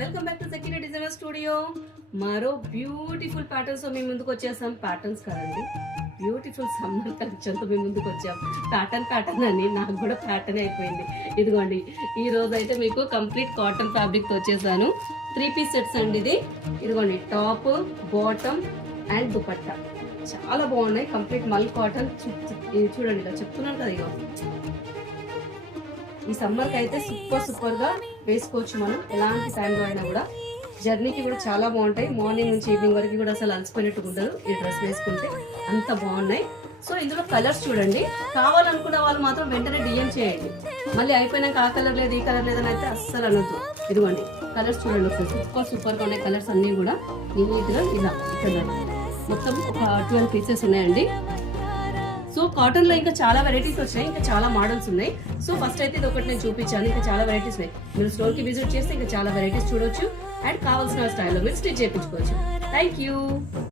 Welcome back to జకీరా designer studio. మరో beautiful patterns తో మీ ముందుకు వచ్చేసాం. ప్యాటర్న్స్ కాదండి, బ్యూటిఫుల్ సమ్మర్ కలెక్షన్ తో మీ ముందుకు వచ్చాం. ప్యాటర్న్ అని నాకు కూడా ప్యాటర్న్ అయిపోయింది. ఇదిగోండి, ఈ రోజు అయితే మీకు కంప్లీట్ కాటన్ ఫ్యాబ్రిక్ తో వచ్చేసాను. 3 పీస్ సెట్స్ అండి ఇది. ఇదిగోండి, టాప్, బాటమ్ అండ్ దుపట్టా చాలా బాగున్నాయి. కంప్లీట్ మల్ కాటన్. చూడండి, ఇలా చెప్తున్నాను కదా, ఇగో ఈ సమ్మర్ కి అయితే సూపర్ గా వేసుకోవచ్చు మనం. ఎలాంటి టైంలో అయినా కూడా జర్నీకి కూడా చాలా బాగుంటాయి. మార్నింగ్ నుంచి ఈవినింగ్ వరకు కూడా అసలు అలసిపోయినట్టు ఉండదు ఈ డ్రెస్ వేసుకుంటే, అంత బాగున్నాయి. సో ఇందులో కలర్స్ చూడండి, కావాలనుకున్న వాళ్ళు మాత్రం వెంటనే డిఎం చేయండి. మళ్ళీ అయిపోయినాక ఆ కలర్ లేదు ఈ కలర్ లేదని అయితే అస్సలు అనొద్దు. ఇదిగోండి కలర్స్ చూడండి ఒకసారి, సూపర్ గా ఉన్నాయి కలర్స్ అన్ని కూడా. నీట్ గా ఇలా ఇక్కడ మొత్తం ఒక 12 పీసెస్ ఉన్నాయండి. సో కాటన్ లో ఇంకా చాలా వెరైటీస్ వచ్చాయి, ఇంకా చాలా మోడల్స్ ఉన్నాయి. సో ఫస్ట్ అయితే ఇది ఒకటి నేను చూపించాను, ఇంకా చాలా వెరైటీస్ ఉన్నాయి. మీరు స్టోర్ కి విజిట్ చేస్తే ఇంకా చాలా వెరైటీస్ చూడొచ్చు అండ్ కావాల్సిన స్టైల్లో మీరు స్టిచ్ చేయించుకోవచ్చు. Thank you.